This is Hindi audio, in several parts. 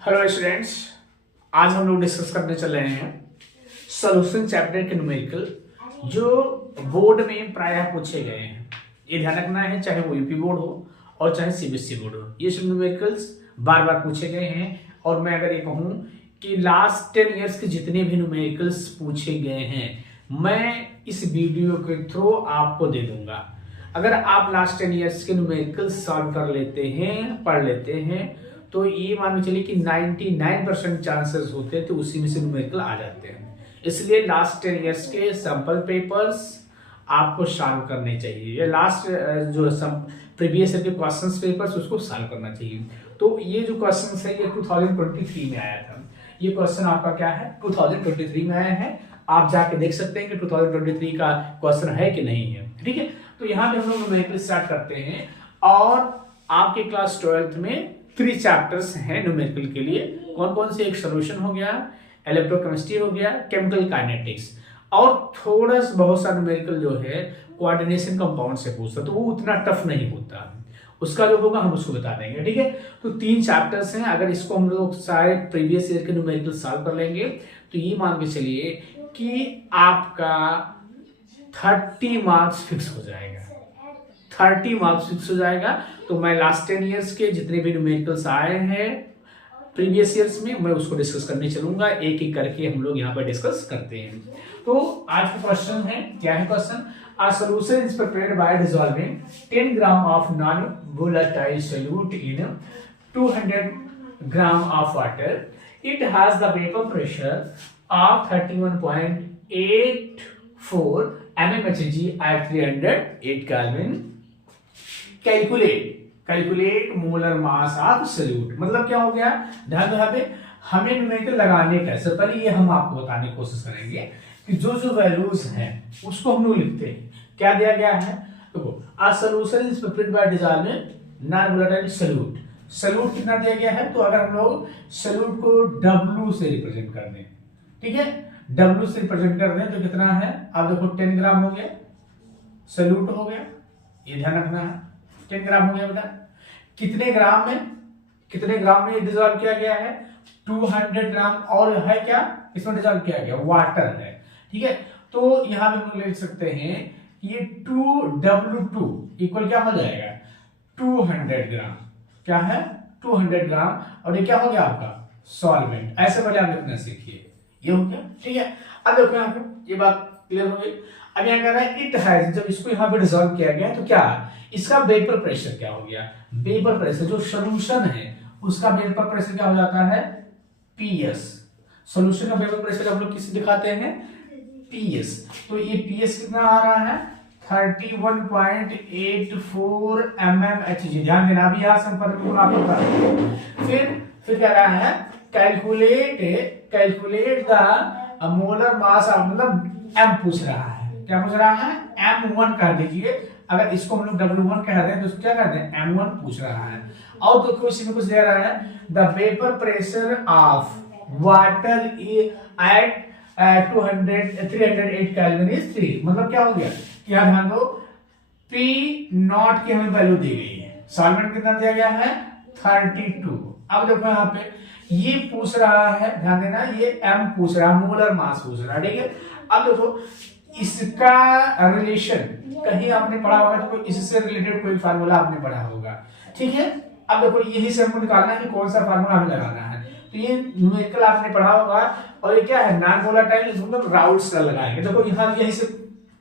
हेलो स्टूडेंट्स, आज हम लोग डिस्कस करने चल रहे हैं सॉल्यूशन चैप्टर के न्यूमेरिकल जो बोर्ड में प्रायः पूछे गए हैं। ये ध्यान रखना है, चाहे वो यूपी बोर्ड हो और चाहे सीबीएसई बोर्ड हो, ये सब न्यूमेरिकल्स बार बार पूछे गए हैं। और मैं अगर ये कहूँ कि लास्ट 10 ईयर्स के जितने भी न्यूमेरिकल्स पूछे गए हैं मैं इस वीडियो के थ्रू आपको दे दूंगा। अगर आप लास्ट 10 ईयर्स के न्यूमेरिकल्स सॉल्व कर लेते हैं, पढ़ लेते हैं, तो ये मान के चलिए कि 99% चांसेस होते हैं तो उसी में से न्यूमेरिकल आ जाते हैं। इसलिए लास्ट 10 ईयर्स के सैंपल पेपर्स आपको सॉल्व करने चाहिए, या लास्ट जो प्रीवियस ईयर के क्वेश्चंस पेपर्स उसको सॉल्व करना चाहिए। तो ये जो क्वेश्चन है ये 2023 में आया था। ये क्वेश्चन आपका क्या है, 2023 में आया है। आप जाके देख सकते हैं कि 2023 का क्वेश्चन है कि नहीं है। ठीक है, तो यहाँ पे हम लोग न्यूमेरिकल स्टार्ट करते हैं। और आपके क्लास 12th में 3 चैप्टर्स हैं न्यूमेरिकल के लिए। कौन कौन से? एक सॉल्यूशन हो गया, इलेक्ट्रोकेमिस्ट्री हो गया, केमिकल काइनेटिक्स, और थोड़ा सा बहुत सा न्यूमेरिकल जो है कोऑर्डिनेशन कंपाउंड से पूछता, तो वो उतना टफ नहीं होता। उसका जो होगा हम उसको बता देंगे। ठीक है, तो 3 चैप्टर्स हैं। अगर इसको हम लोग सारे प्रीवियस ईयर के न्यूमेरिकल सॉल्व कर लेंगे तो ये मान के चलिए कि आपका 30 मार्क्स फिक्स हो जाएगा। 30 मार्क्स फिक्स हो जाएगा। तो मैं लास्ट 10 ईयर्स के जितने भी न्यूमेरिकल्स आए हैं प्रीवियस ईयर्स में मैं उसको डिस्कस करने चलूंगा। एक एक करके हम लोग यहाँ पर डिस्कस करते हैं। तो आज का क्वेश्चन है, क्या है question? A solution is prepared by dissolving 10 gram of non-volatile solute in 200 gram of water. It has the vapor pressure of 31.84 mmHg at 308 Kelvin. Calculate molar mass of solute. मतलब क्या हो गया? ध्यान दो, यहाँ पे हमें न्यूमेरिकल लगाने का से पहले ये हम आपको बताने की कोशिश करेंगे कि जो जो वैल्यूज हैं उसको हम लोग लिखते हैं। क्या दिया गया है? देखो, a solution is prepared by dissolving non volatile solute. Solute कितना दिया गया है? तो अगर हम लोग सॉल्यूट को W से रिप्रेजेंट कर दें, ठीक है, W से रिप्रेजेंट कर दें तो कितना है? आप देखो 10 ग्राम हो गया, सॉल्यूट हो गया, ये ध्यान रखना है। 10 ग्राम हो गया बेटा। कितने ग्राम में डिसॉल्व किया गया है? 200 ग्राम। और है क्या इसमें डिसॉल्व किया गया? वाटर है। ठीक है, तो यहां पे हम लिख सकते हैं ये 2W2 इक्वल क्या हो जाएगा? 200 ग्राम। क्या है? 200 ग्राम। और ये क्या हो गया आपका? सॉल्वेंट। ऐसे पहले आप लिखना सीखिए। ये हो गया। ठीक है, अब देखो यहाँ पे ये बात क्लियर हो गई। अब यहाँ कह रहा है इट हैज, जब इसको यहाँ पे डिसॉल्व किया गया तो क्या इसका वेपर प्रेशर क्या हो गया? वेपर प्रेशर जो सॉल्यूशन है उसका वेपर प्रेशर क्या हो जाता है? PS। सॉल्यूशन का वेपर प्रेशर हम लोग किसे दिखाते हैं? PS। तो ये PS कितना आ रहा है? 31.84 mmHg। ध्यान देना, अभी यहां संपर्क को आप बता। फिर क्या रहा है? कैलकुलेट द मोलर मास, मतलब M पूछ रहा है। क्या पूछ रहा है? M1 कर दीजिए। अगर इसको हम लोग W1 कह दें तो इसको क्या कहते हैं? M1 पूछ रहा है। और तो क्वेश्चन में कुछ दे रहा है, the vapour pressure of water at 308 kelvin is 3। मतलब क्या हो गया? क्या ध्यान दो, P0 की हमें वैल्यू दी गई है, सॉल्वेंट कितना दिया गया है? 32। अब देखो यहाँ पे ये पूछ रहा है, ध्यान देना, ये M पूछ रहा है, मोलर मास पूछ रहा है। ठीक है, अब देखो इसका रिलेशन कहीं आपने पढ़ा होगा तो कोई इससे रिलेटेड कोई फार्मूला आपने पढ़ा होगा। ठीक है, अब देखो यही से हमको निकालना है कि कौन सा फार्मूला हमें लगाना है। तो ये न्यूमेरिकल आपने पढ़ा होगा। और ये क्या है? नॉन वोलेटाइल, मतलब राउट्स लगाएंगे। देखो यहाँ यही से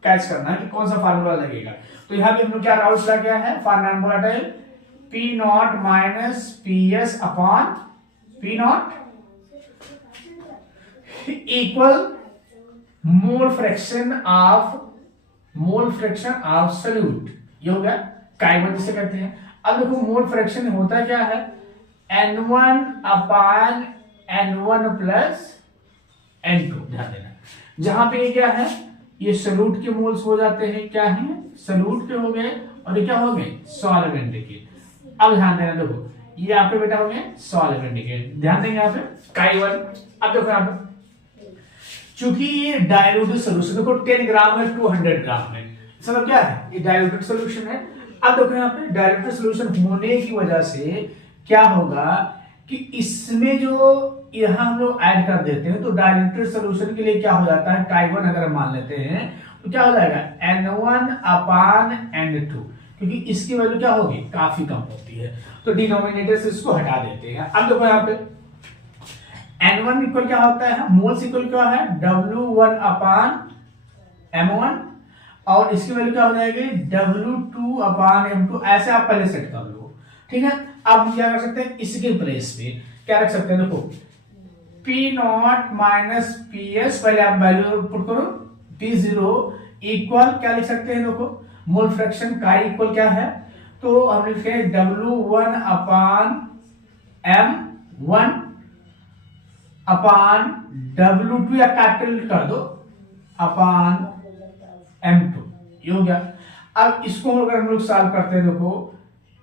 कैच करना है कि कौन सा फार्मूला लगेगा। तो यहाँ पे हम लोग क्या राउट्स लगा गया है for non volatile? P0 minus PS upon P0 equal mole fraction of solute. ये हो गया काइमन जिसे कहते हैं। अब देखो मोल फ्रैक्शन होता क्या है? N1 upon N1 plus N2। ध्यान देना, जहां पे ये क्या है? ये सॉल्यूट के मोल्स हो जाते हैं। क्या है? सॉल्यूट के हो गए, और ये क्या हो गए? सॉल्वेंट के। अब ध्यान देना, देखो ये आपके बेटा हो गए सॉल्वेंट के। ध्यान देंगे यहाँ पे काइवन। अब देखो यहाँ पे चूंकि ये डाइल्यूटेड सॉल्यूशन, देखो 10 ग्राम है 200 ग्राम में, मतलब क्या है? ये डाइल्यूटेड सॉल्यूशन है। अब देखो यहाँ पे डाइल्यूटेड सॉल्यूशन होने की वजह से क्या होगा कि इसमें जो यहाँ हम लोग ऐड कर देते हैं तो डाइल्यूटेड सोल्यूशन के लिए क्या हो जाता है, टाइप 1 अगर मान लेते हैं तो क्या हो जाएगा N1/N2, क्योंकि इसकी वैल्यू क्या होगी, काफी कम होती है, तो डिनोमिनेटर से इसको हटा देते हैं। अब देखो यहाँ पे N1 इक्वल क्या होता है, मोल्स इक्वल क्या है W1/M1, और इसकी वैल्यू क्या हो जाएगी W2/M2। ऐसे आप पहले सेट कर लो, ठीक है। अब हम क्या कर सकते हैं, इसके प्लेस पे क्या रख सकते हैं, देखो P0 माइनस PS, पहले आप वैल्यू पुट करो, P0 इक्वल क्या लिख सकते हैं, देखो मोल फ्रैक्शन का इक्वल क्या है, तो हम लिखे W1/M1 अपान W2 या कैपिटल कर दो अपान M2, ये हो गया। अब इसको अगर हम लोग सॉल्व करते हैं, देखो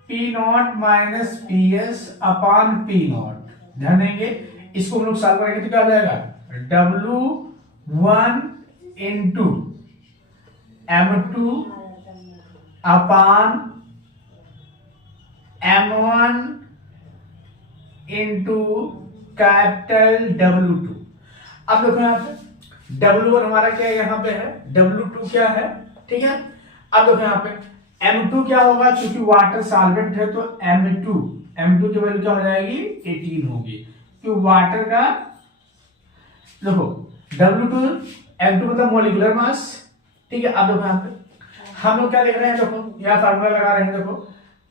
P0 माइनस PS अपान P0, ध्यान देंगे इसको हम लोग सॉल्व करेंगे तो क्या हो जाएगा W1 इंटू M2 अपान M1 इंटू कैपिटल W2। अब देखो यहाँ पे W1 हमारा क्या है, यहाँ पे है, W2 क्या है, ठीक है। अब देखो यहाँ पे M2 क्या होगा, क्योंकि वाटर सॉल्वेंट है तो M2 की वैल्यू क्या हो जाएगी 18 होगी, क्योंकि वाटर का देखो W2 M2 मतलब मोलिकुलर मास, ठीक है। अब देखो यहाँ पे हम लोग क्या लिख रहे हैं, देखो यहाँ फार्मूला लगा रहे हैं, देखो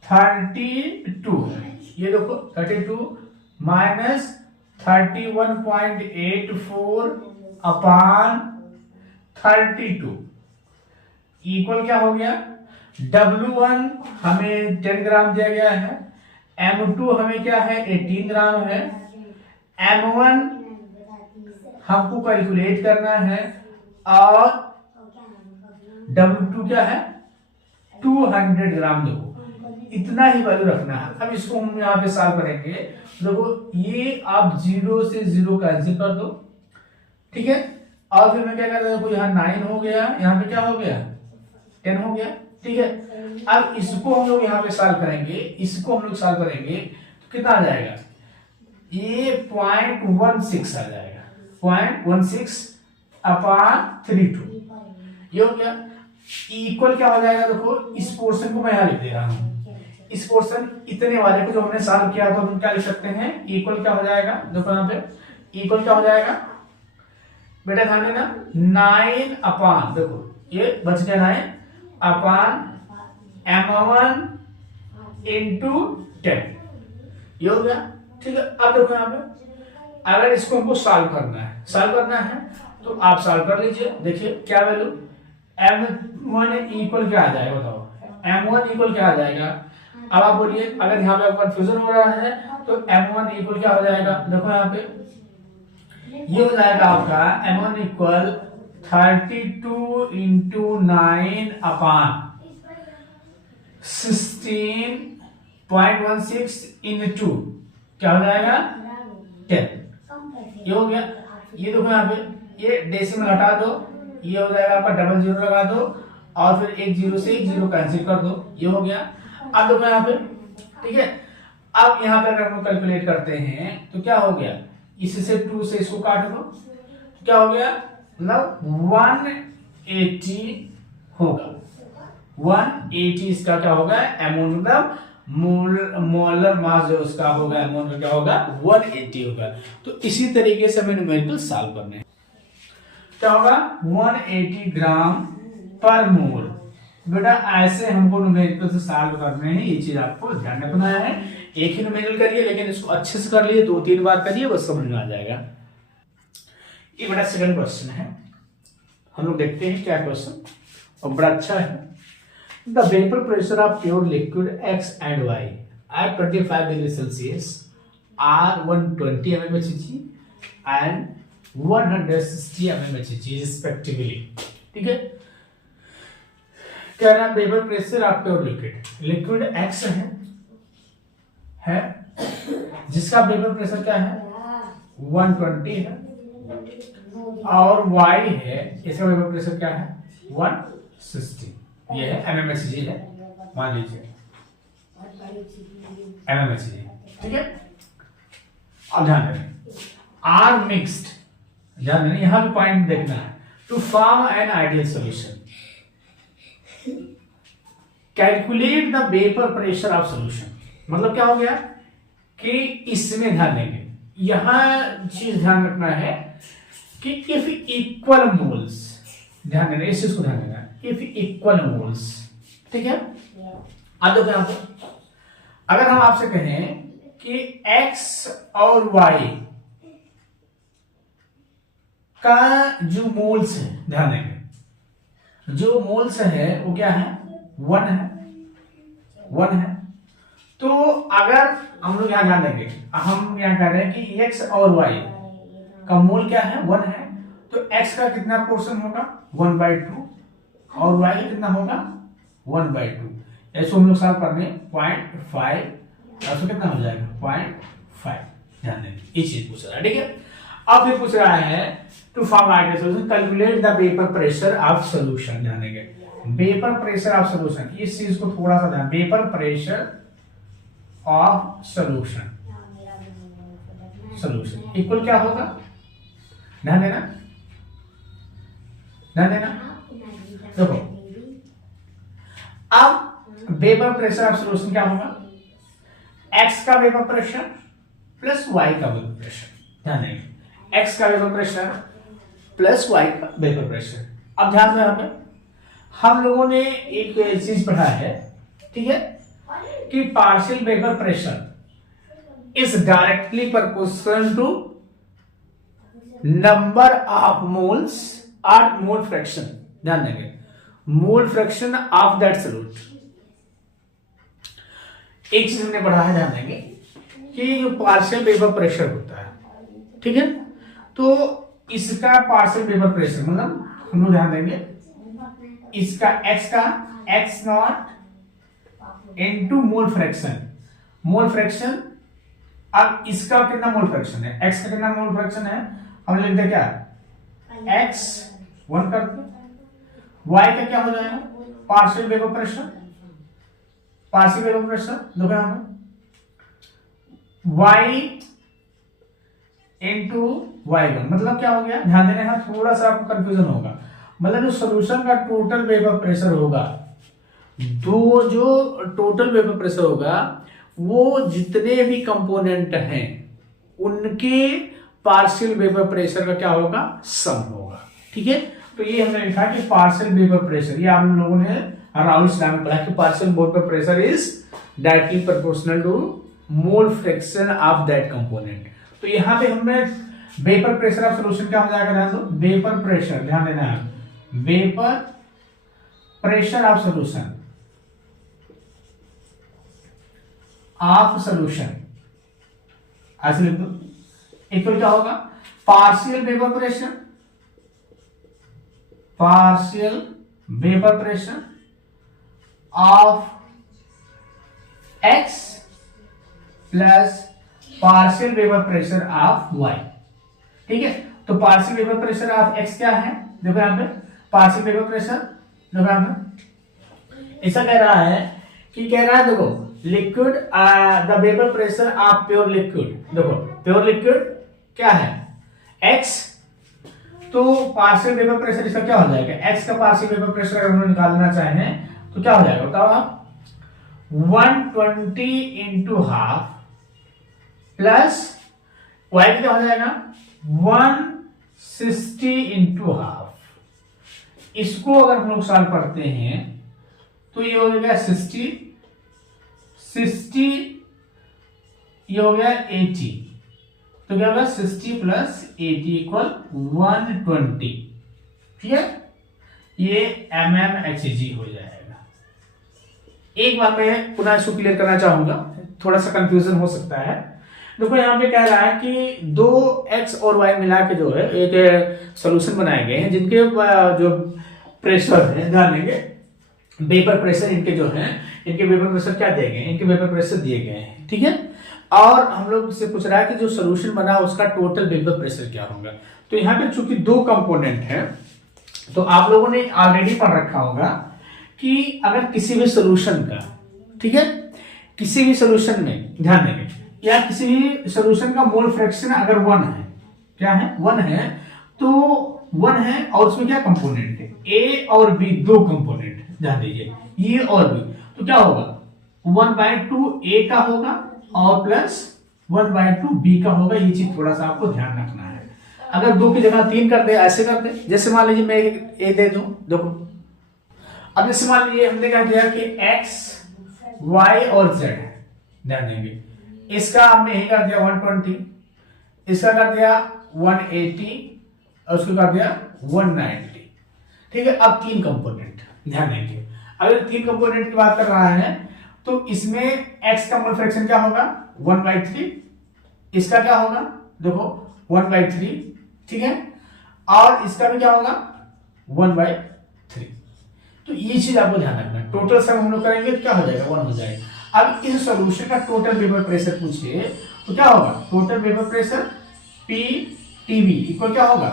32 है, ये देखो 32 माइनस 31.84 अपान 32 इक्वल क्या हो गया, W1 हमें 10 ग्राम दिया गया है, M2 हमें क्या है 18 ग्राम है, M1 हमको कैलकुलेट करना है, और W2 क्या है 200 ग्राम, देखो इतना ही वैल्यू रखना है। अब इसको हम यहाँ पे सॉल्व करेंगे, देखो ये आप 0 से 0 कैंसिल कर दो, ठीक है, और फिर मैं क्या कर रहा हूँ, यहाँ 9 हो गया, यहाँ पे क्या हो गया 10 हो गया, ठीक है। अब इसको हम लोग यहाँ पे सॉल्व करेंगे, इसको हम लोग सॉल्व करेंगे तो कितना आ जाएगा, ये 0.16 आ जाएगा, 0.16 अपान 32, ये हो गया। इक्वल क्या हो जाएगा, देखो इस पोर्शन को मैं यहाँ लिख दे रहा हूँ, इस पोर्शन इतने वाले को जो हमने सॉल्व किया तो हम क्या लिख सकते हैं, इक्वल क्या हो जाएगा, देखो यहाँ पे इक्वल क्या हो जाएगा बेटा, ध्यान देना 9 अपान, देखो ये बच गया 9 अपान M1 इंटू 10, ये हो गया, ठीक है। अब देखो यहाँ पे अगर इसको हमको सॉल्व करना है तो आप सॉल्व कर लीजिए, देखिए क्या वैल्यू M1 इक्वल क्या आ जाएगा, बताओ M1 इक्वल क्या आ जाएगा। अब आप बोलिए, अगर यहाँ पे कंफ्यूजन हो रहा है तो M1 इक्वल क्या हो जाएगा, देखो यहाँ पे ये हो जाएगा आपका M1 इक्वल 32 इंटू 9 अपान 16.16 इंटू क्या हो जाएगा 10, ये हो गया। ये देखो यहाँ पे ये डेसिमल हटा दो, ये हो जाएगा आपका डबल जीरो लगा दो, और फिर एक जीरो से एक जीरो कैंसिल कर दो, ये हो गया। अब देखो यहाँ पे, ठीक है, अब यहाँ पे अगर हम कैलकुलेट करते हैं तो क्या हो गया, इससे 2 से इसको काट दो, तो क्या हो गया, मतलब 180 होगा, 180 इसका क्या होगा अमाउंट, मतलब मोलर मास जो उसका होगा अमाउंट का क्या होगा 180 होगा। तो इसी तरीके से हमें न्यूमेरिकल सॉल्व करने हैं, क्या होगा 180 ग्राम पर मोल। बेटा ऐसे हमको न्यूमेरिकल से सॉल्व करने हैं, ये चीज आपको ध्यान रखना है। एक ही न्यूमेरिकल करिए, लेकिन इसको अच्छे से कर लिए, 2-3 बार करिए, बस समझ में आ जाएगा। ये बड़ा सेकंड क्वेश्चन है, हम लोग देखते हैं क्या क्वेश्चन, और बड़ा अच्छा है। The vapour pressure of pure liquid X and Y at 25 degree Celsius are 120 mmHg and 160 mmHg respectively, ठीक है। कह रहा है vapour pressure of pure liquid X है जिसका वेपर प्रेशर क्या है 120 है, और Y है इसका वेपर प्रेशर क्या है 160, ये है mmHg है, मान लीजिए mmHg, ठीक है। अब ध्यान देना, आर मिक्स्ड, ध्यान देना यहां भी पॉइंट देखना है, to form an ideal solution, calculate the vapour pressure of solution. मतलब क्या हो गया कि इसमें ध्यान देंगे, यहां चीज ध्यान रखना है कि इफ इक्वल मोल्स, ध्यान देना इस चीज को ध्यान देना, इफ इक्वल मोल्स, ठीक है। अब देखो यहां पर अगर हम आपसे कहें कि x और y का जो मोल्स है, ध्यान देंगे जो मोल्स है वो क्या है, 1 है, 1 है। तो अगर हम लोग यहां ध्यान देंगे, हम यहां कह रहे हैं कि x और y का मोल क्या है, 1 है, तो x का कितना पोर्शन होगा, 1/2, और y का कितना होगा, 1/2। ऐसे हम लोग सॉल्व कर रहे हैं 0.5, तो कितना हो जाएगा 0.5। ध्यान देंगे ये चीज पूछ रहा है, ठीक है। अब फिर पूछ रहा है to form ideal solution calculate the vapour pressure of solution. ध्यान देंगे वेपर प्रेशर ऑफ सॉल्यूशन, इस चीज को थोड़ा सा ध्यान, vapour pressure of solution, solution equal क्या होगा, ध्यान देना, ध्यान देना। देखो अब वेपर प्रेशर ऑफ सॉल्यूशन क्या होगा, x का वेपर प्रेशर प्लस y का वेपर प्रेशर, ध्यान देंगे x का वेपर प्रेशर प्लस y का वेपर प्रेशर। अब ध्यान में हम लोगों ने एक चीज पढ़ा है, ठीक है, कि partial vapour pressure is directly proportional to number of moles और मोल फ्रैक्शन। ध्यान देंगे mole fraction of that solute. एक चीज हमने पढ़ा है, ध्यान देंगे कि जो पार्शियल वेपर प्रेशर होता है, ठीक है, तो इसका पार्शियल वेपर प्रेशर मतलब हम लोग ध्यान देंगे इसका x not into mole fraction, mole fraction. अब इसका कितना मोल फ्रैक्शन है, x का कितना मोल फ्रैक्शन है, हम लिख दे क्या, x 1 करते, y का क्या हो जाएगा, partial vapour pressure, partial vapour pressure देखो यहां पे y इनटू y1, मतलब क्या हो गया, ध्यान देना है, थोड़ा सा आपको कंफ्यूजन होगा। मतलब जो सॉल्यूशन का टोटल वेपर प्रेशर होगा, जो टोटल वेपर प्रेशर होगा वो जितने भी कंपोनेंट हैं उनके पार्शियल वेपर प्रेशर का क्या होगा, सम होगा, ठीक है। तो ये हमने लिखा कि पार्शियल वेपर प्रेशर, ये आप लोगों ने राउल्स लॉ में पढ़ा कि partial vapour pressure is directly proportional to mole fraction of that component. तो यहां पे हमने वेपर प्रेशर ऑफ सॉल्यूशन क्या हो जाएगा, ध्यान दो, वेपर प्रेशर, ध्यान देना है, vapour pressure of solution of solution ऐसे लिख दो, इक्वल क्या होगा, partial vapour pressure, partial vapour pressure of x plus partial vapour pressure of y, ठीक है। तो partial vapour pressure of x क्या है, देखो यहां पे पार्शियल वेपर प्रेशर, देखो यहां पे ऐसा कह रहा है कि कह रहा है देखो liquid the vapour pressure of pure liquid, देखो प्योर लिक्विड क्या है x, तो पार्शियल वेपर प्रेशर इसका क्या हो जाएगा, x का पार्शियल वेपर प्रेशर अगर हम निकालना चाहें तो क्या हो जाएगा बताओ आप, 120 इंटू हाफ प्लस y क्या हो जाएगा 160 इंटू हाफ। इसको अगर हम लोग सॉल्व करते हैं तो ये हो जाएगा 60, ये हो गया 80, तो क्या होगा 60 प्लस 80 इक्वल 120, ठीक है, ये mmHg हो जाएगा। एक बार मैं पुनः इसको क्लियर करना चाहूंगा, थोड़ा सा कंफ्यूजन हो सकता है। देखो यहाँ पे कह रहा है कि दो x और y मिला के जो है एक सॉल्यूशन बनाए गए हैं जिनके जो प्रेशर है, ध्यान देंगे वेपर प्रेशर इनके जो है, इनके वेपर प्रेशर क्या दिए गए हैं, इनके वेपर प्रेशर दिए गए हैं, ठीक है। और हम लोग से पूछ रहा है कि जो सॉल्यूशन बना उसका टोटल वेपर प्रेशर क्या होगा। तो यहाँ पे चूंकि दो कंपोनेंट है तो आप लोगों ने ऑलरेडी पढ़ रखा होगा कि अगर किसी भी सॉल्यूशन का, ठीक है, किसी भी सॉल्यूशन में ध्यान देंगे या किसी भी सोल्यूशन का मोल फ्रैक्शन अगर 1 है, क्या है 1 है, तो 1 है और उसमें क्या कंपोनेंट है, ए और बी, दो कंपोनेंट है, ध्यान दीजिए ये और बी, तो क्या होगा 1/2 ए का होगा और प्लस 1/2 बी का होगा। ये चीज थोड़ा सा आपको ध्यान रखना है। अगर 2 की जगह 3 कर दे, ऐसे कर दे, जैसे मान लीजिए मैं ए दे दूं, देखो अब जैसे मान लीजिए हमने क्या किया कि x y और z है, ध्यान देंगे, इसका हमने यही कर दिया 120, इसका कर दिया 180 और उसको कर दिया 190, ठीक है। अब 3 कंपोनेंट, ध्यान देंगे, अगर 3 कंपोनेंट की बात कर रहा है तो इसमें x का मोल फ्रैक्शन क्या होगा 1/3, इसका क्या होगा देखो 1/3, ठीक है, और इसका भी क्या होगा 1/3। तो ये चीज आपको ध्यान रखना है। टोटल सम हम लोग करेंगे तो क्या हो जाएगा 1 हो जाएगा। अब इस सॉल्यूशन का टोटल वेपर प्रेशर पूछिए तो क्या होगा, total vapour pressure P TB equal क्या होगा,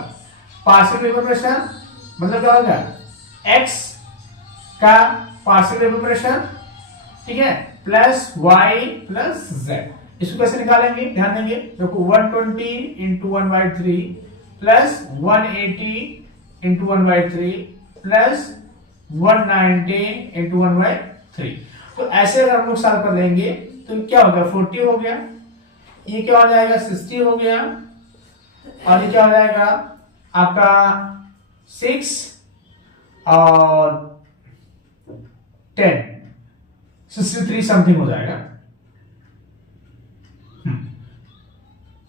पार्शियल वेपर प्रेशर मतलब क्या होगा x का पार्शियल वेपर प्रेशर, ठीक है, प्लस y प्लस z। इसको कैसे निकालेंगे, ध्यान देंगे, देखो 120 into 1/3 plus 180 into 1/3 plus 190 into 1/3। तो ऐसे अगर हम लोग सॉल्व कर लेंगे तो क्या हो गया 40 हो गया, ये क्या हो जाएगा 60 हो गया, और ये क्या हो जाएगा आपका 6 और 10 63 समथिंग हो जाएगा,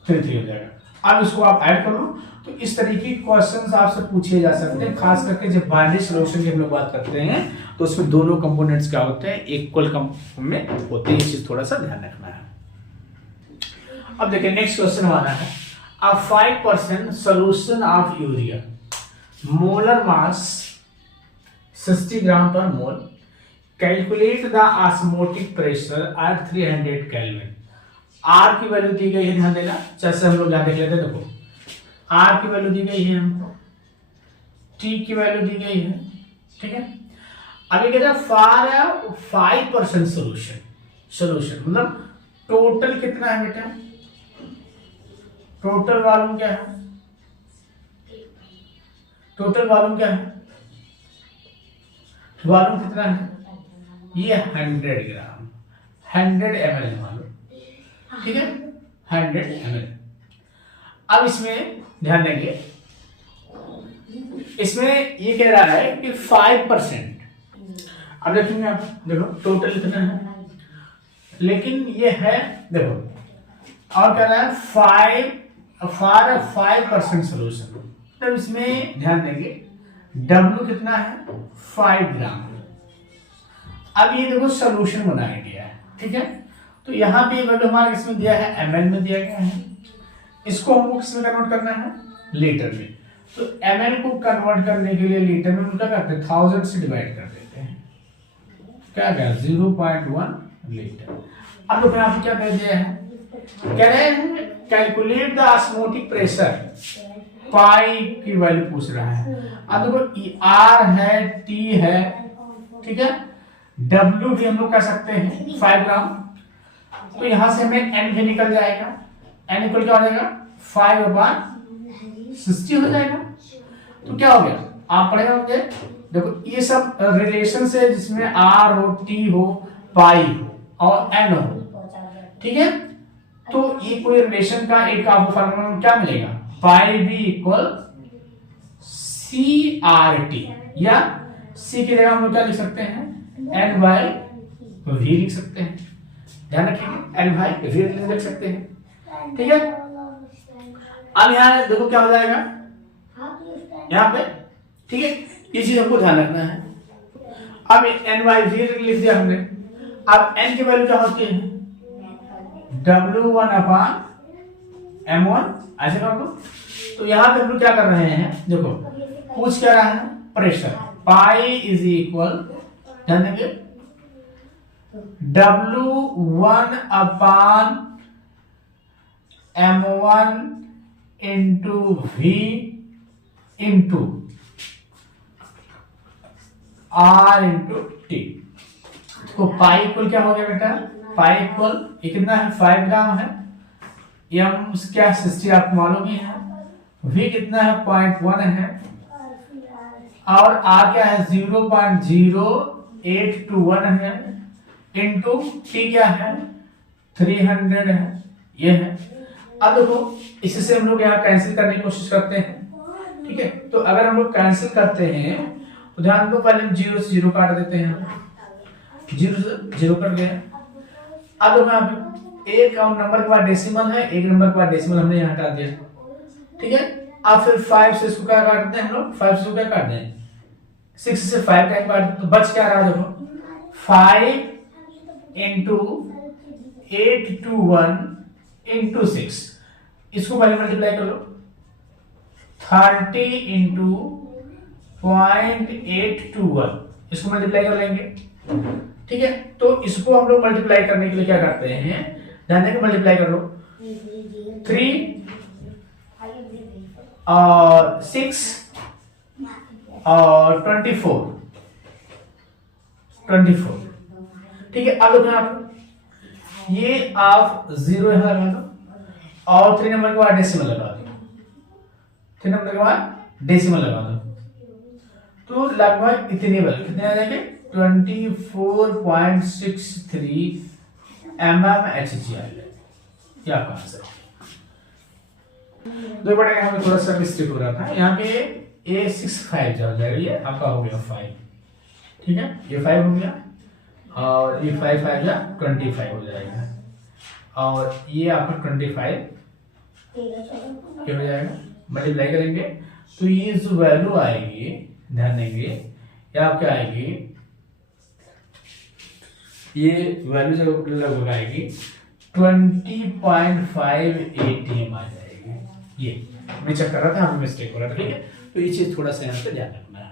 33 हो जाएगा। अब इसको आप ऐड कर लो। तो इस तरीके के क्वेश्चंस आपसे पूछे जा सकते हैं, खास करके जब बाइनरी सॉल्यूशन की हम लोग बात करते हैं तो उसमें दोनों कंपोनेंट्स क्या होते हैं, इक्वल में होते हैं। ये चीज थोड़ा सा ध्यान रखना है। अब देखिए नेक्स्ट क्वेश्चन हमारा है, a 5% solution of urea, molar mass 60 gram per mole, calculate the osmotic pressure at 300 kelvin. R की वैल्यू दी गई है, ध्यान देना, जैसे हम लोग यहां देख लेते हैं, देखो आर की वैल्यू दी गई है हमको, टी की वैल्यू दी गई है, ठीक है। अभी कहते हैं फॉर 5% सोल्यूशन मतलब टोटल कितना है बेटा, टोटल वॉल्यूम क्या है, टोटल वॉल्यूम क्या है, वॉल्यूम कितना है, ये 100 ग्राम 100 ml है वॉल्यूम, ठीक है 100 ml। अब इसमें ध्यान देंगे, इसमें ये कह रहा है कि 5%, अब देखेंगे आप, देखो टोटल कितना है, लेकिन ये है देखो और कह रहा है 5% सोल्यूशन, तब इसमें ध्यान देंगे W कितना है 5 ग्राम। अब ये देखो सोल्यूशन बनाया गया है, ठीक है, तो यहाँ पे वैल्यू हमारा किसमें दिया है, ml में दिया गया है, इसको हमको किसमें कन्वर्ट करना है, लीटर में। तो ml को कन्वर्ट करने के लिए लीटर में हम क्या करते हैं 1000 से डिवाइड कर देते हैं, क्या गया 0.1 लीटर। अब देखो यहाँ पे क्या कह दिया है, कह रहे हैं कैलकुलेट द ऑस्मोटिक प्रेशर, पाई की वैल्यू पूछ रहा है। अब देखो आर है, टी है, ठीक है, डब्ल्यू भी हम लोग कह सकते हैं 5 ग्राम, तो यहां से हमें एन भी निकल जाएगा, एन इक्वल क्या हो जाएगा 5/60 हो जाएगा। तो क्या हो गया, आप पढ़े होंगे, देखो ये सब रिलेशन से जिसमें आर हो, टी हो, पाई हो और एन हो, ठीक है, तो ये कोई रिलेशन का एक आपको फॉर्मूला क्या मिलेगा, पाई बी इक्वल CRT, या सी की जगह हम लोग क्या लिख सकते हैं N/V लिख सकते हैं, ध्यान रखिएगा N/V लिख सकते हैं, ठीक है। अब यहाँ देखो क्या हो जाएगा यहाँ पे, ठीक है, ये चीज हमको ध्यान रखना है। अब N/V लिख दिया हमने, अब N की वैल्यू क्या होती है W1/M1, ऐसे कर दो। तो यहां पे हम लोग क्या कर रहे हैं, देखो पूछ क्या रहा है प्रेशर, पाई इज इक्वल, ध्यान देंगे W1/M1 into V into R into T, तो पाई इक्वल क्या हो गया बेटा, पाई इक्वल ये कितना है 5 ग्राम है, एम क्या 60 आपको मालूम ही है, वी कितना है 0.1 है, और आर क्या है 0.0821 है, इंटू टी क्या है 300 है, ये है। अब देखो इससे हम लोग यहाँ कैंसिल करने की कोशिश करते हैं, ठीक है। तो अगर हम लोग कैंसिल करते हैं तो ध्यान दो, पहले हम 0 से 0 काट देते हैं, 0 से 0 कट गया। अब यहाँ पे एक नंबर के बाद डेसिमल है, एक नंबर के बाद डेसिमल हमने यहाँ हटा दिया, ठीक है। अब फिर 5 से इसको क्या काटते हैं हम लोग, 5 से इसको क्या काट दें, 6 से 5 टाइम काट, तो बच क्या रहा देखो 5 इंटू 821 इंटू 6, इसको पहले मल्टीप्लाई कर लो, 30 इंटू 0.821, इसको मल्टीप्लाई कर लेंगे, ठीक है। तो इसको हम लोग मल्टीप्लाई करने के लिए क्या करते हैं, ध्यान देकर मल्टीप्लाई कर लो, 3 और 6 और 24, ठीक है। अब आप ये आप 0 यहां लगा दो और 3 नंबर के बाद डेसिमल लगा दो, 3 नंबर के बाद डेसिमल लगा दो, तो लगभग इतने बल कितने आ जाएंगे 24.63 mmHg आ जाएगा, ये आपका आंसर है। दो बड़ा यहाँ पे थोड़ा सा मिस्टेक हो रहा था, यहाँ पे A65 हो जाएगा, ये आपका हो गया 5, ठीक है, ये 5 हो गया और ये 5 5 या 25 हो जाएगा, और ये आपका 25 ये हो जाएगा, मल्टीप्लाई करेंगे तो ये जो वैल्यू आएगी, ध्यान देंगे ये आपके आएगी, ये वैल्यू जो लगभग आएगी 20.5 ATM आ जाएगी, ये मैं चेक कर रहा था, हमें मिस्टेक हो रहा था, ठीक है। तो ये चीज थोड़ा सा यहाँ पे ध्यान रखना है।